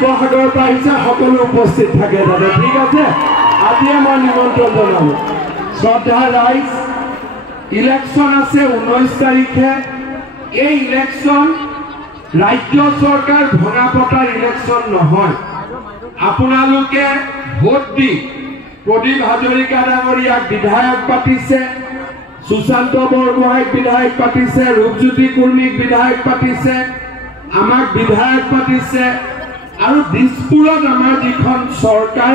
শিৱসাগৰৰ পৰা আহিছে সকলো উপস্থিত থাকে তাতে ঠিক আছে আজিয়ে মই নিমন্ত্ৰণ জনালোঁ শ্ৰদ্ধা ৰাইজ ইলেকশ্যন আছে 19 তাৰিখে এই ইলেকশ্যন ৰাজ্য চৰকাৰ ভঙা পতাৰ ইলেকশ্যন নহয় আপোনালোকে ভোট দি প্ৰদীপ হাজৰিকা ডাঙৰীয়াক বিধায়ক পাতিছে সুশান্ত বৰগোহাঁইক বিধায়ক পাতিছে ৰূপজ্যোতি কুৰ্মীক বিধায়ক পাতিছে আমাক বিধায়ক পাতিছে আৰু দিছপুৰত আমাৰ যিখন চৰকাৰ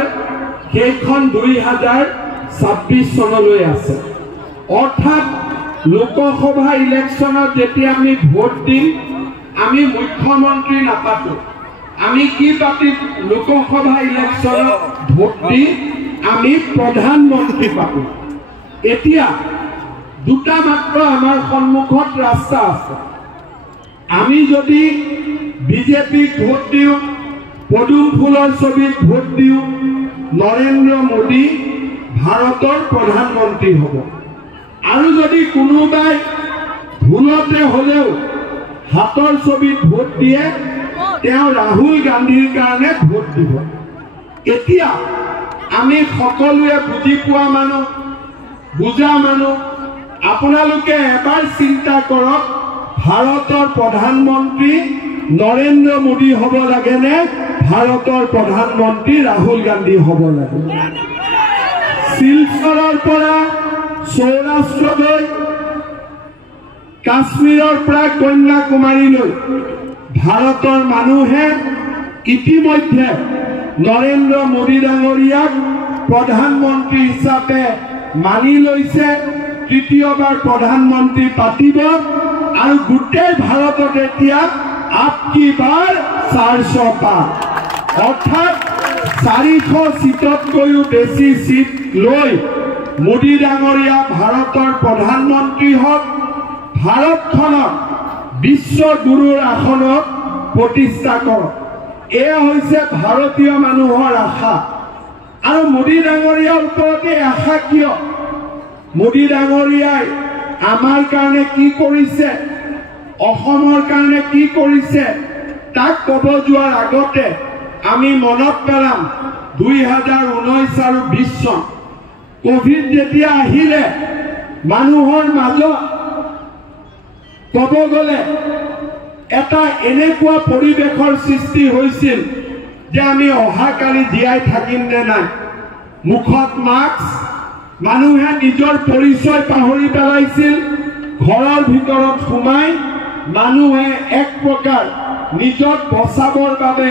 সেইখন 2026 চনলৈ আছে অৰ্থাৎ লোকসভা ইলেকশ্যনত যেতিয়া আমি ভোট দিম আমি মুখ্যমন্ত্ৰী নাপাতো আমি কি পাতিম লোকসভা ইলেকশ্যনত ভোট দি আমি প্ৰধানমন্ত্ৰী পাতো এতিয়া দুটা মাত্ৰ আমাৰ সন্মুখত ৰাস্তা আছে আমি যদি বিজেপিক ভোট দিওঁ পদুম ফুলৰ ছবিত ভোট দিওঁ নৰেন্দ্ৰ মোদী ভাৰতৰ প্ৰধানমন্ত্ৰী হ'ব আৰু যদি কোনোবাই ভুলতে হ'লেও হাতৰ ছবিত ভোট দিয়ে তেওঁ ৰাহুল গান্ধীৰ কাৰণে ভোট দিব এতিয়া আমি সকলোৱে বুজি পোৱা মানুহ বুজা মানুহ আপোনালোকে এবাৰ চিন্তা কৰক ভাৰতৰ প্ৰধানমন্ত্ৰী নৰেন্দ্ৰ মোদী হ'ব লাগে নে ভাৰতৰ প্ৰধানমন্ত্ৰী ৰাহুল গান্ধী হ'ব লাগে শিলচৰৰ পৰা সৌৰাষ্ট্ৰলৈ কাশ্মীৰৰ পৰা কন্যাকুমাৰীলৈ ভাৰতৰ মানুহে ইতিমধ্যে নৰেন্দ্ৰ মোদী ডাঙৰীয়াক প্ৰধানমন্ত্ৰী হিচাপে মানি লৈছে তৃতীয়বাৰ প্ৰধানমন্ত্ৰী পাতিব আৰু গোটেই ভাৰতত এতিয়া আপকি বাৰ 400 পাৰ অৰ্থাৎ 400 সিটতকৈও বেছি সিট লৈ মোদী ডাঙৰীয়া ভাৰতৰ প্ৰধানমন্ত্ৰী হওক ভাৰতখনক বিশ্বগুৰুৰ আসনত প্ৰতিষ্ঠা কৰক এয়া হৈছে ভাৰতীয় মানুহৰ আশা আৰু মোদী ডাঙৰীয়াৰ ওপৰতে আশা কিয় মোদী ডাঙৰীয়াই আমাৰ কাৰণে কি কৰিছে অসমৰ কাৰণে কি কৰিছে তাক ক'ব যোৱাৰ আগতে আমি মনত পেলাম 2019 আৰু 20 চন কোভিড যেতিয়া আহিলে মানুহৰ মাজত ক'ব গ'লে এটা এনেকুৱা পৰিৱেশৰ সৃষ্টি হৈছিল যে আমি অহাকালি জীয়াই থাকিম নে নাই মুখত মাস্ক মানুহে নিজৰ পৰিচয় পাহৰি পেলাইছিল ঘৰৰ ভিতৰত সোমাই মানুহে এক প্ৰকাৰ নিজক বচাবৰ বাবে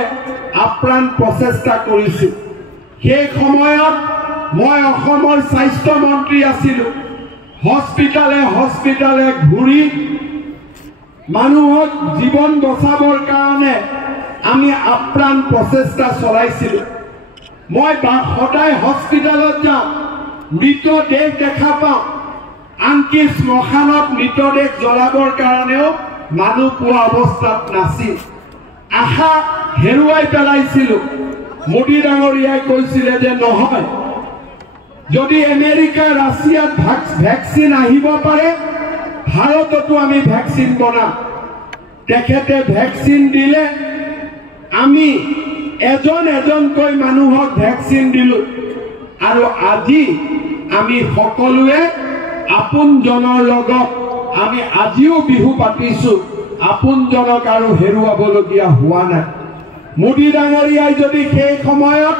আপ্ৰাণ প্ৰচেষ্টা কৰিছিল সেই সময়ত মই অসমৰ স্বাস্থ্য মন্ত্ৰী আছিলোঁ হস্পিটালে ঘূৰি মানুহক জীৱন বচাবৰ কাৰণে আমি আপ্ৰাণ প্ৰচেষ্টা চলাইছিলোঁ মই সদায় হস্পিটালত যাওঁ মৃতদেহ দেখা পাওঁ আনকি শ্মশানত মৃতদেহ জ্বলাবৰ কাৰণেও মানুহ পোৱা অৱস্থাত নাছিল আশা হেৰুৱাই পেলাইছিলোঁ মোদী ডাঙৰীয়াই কৈছিলে যে নহয় যদি আমেৰিকা ৰাছিয়াত ভেকচিন আহিব পাৰে ভাৰততো আমি ভেকচিন বনাম তেখেতে ভেকচিন দিলে আমি এজনকৈ মানুহক ভেকচিন দিলোঁ আৰু আজি আমি সকলোৱে আপোনজনৰ লগত আমি আজিও বিহু পাতিছোঁ আপোনজনক আৰু হেৰুৱাবলগীয়া হোৱা নাই মোদী ডাঙৰীয়াই যদি সেই সময়ত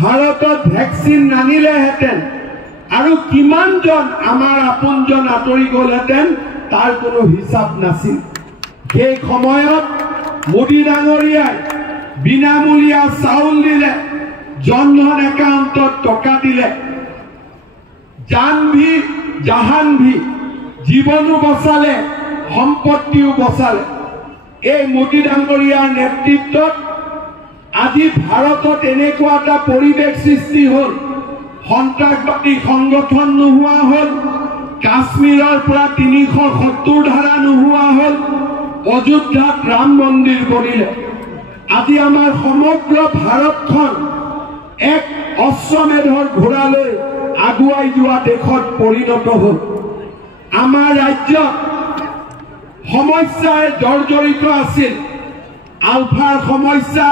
ভাৰতত ভেকচিন নানিলেহেঁতেন আৰু কিমানজন আমাৰ আপোনজন আঁতৰি গ'লহেঁতেন তাৰ কোনো হিচাপ নাছিল সেই সময়ত মোদী ডাঙৰীয়াই বিনামূলীয়া চাউল দিলে জনধন একাউণ্টত টকা দিলে জাহান ভি জীৱনো বচালে সম্পত্তিও বচালে এই মোদী ডাঙৰীয়াৰ নেতৃত্বত আজি ভাৰতত এনেকুৱা এটা পৰিৱেশ সৃষ্টি হ'ল সন্ত্ৰাসবাদী সংগঠন নোহোৱা হ'ল কাশ্মীৰৰ পৰা 370 ধাৰা নোহোৱা হ'ল অযোধ্যাত ৰাম মন্দিৰ বনিলে আজি আমাৰ সমগ্ৰ ভাৰতখন এক অশ্বমেধৰ ঘোঁৰালৈ আগুৱাই যোৱা দেশত পৰিণত হ'ল আমাৰ ৰাজ্যত সমস্যাৰ জৰ্জৰিত আছিল আলফাৰ সমস্যা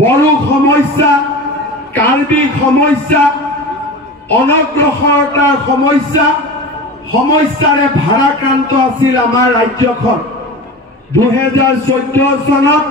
বড়ো সমস্যা, কাৰ্বি সমস্যা, অনগ্ৰসৰতাৰ সমস্যাৰে ভাৰাক্ৰান্ত আছিল আমাৰ ৰাজ্যখন। 2014 চনত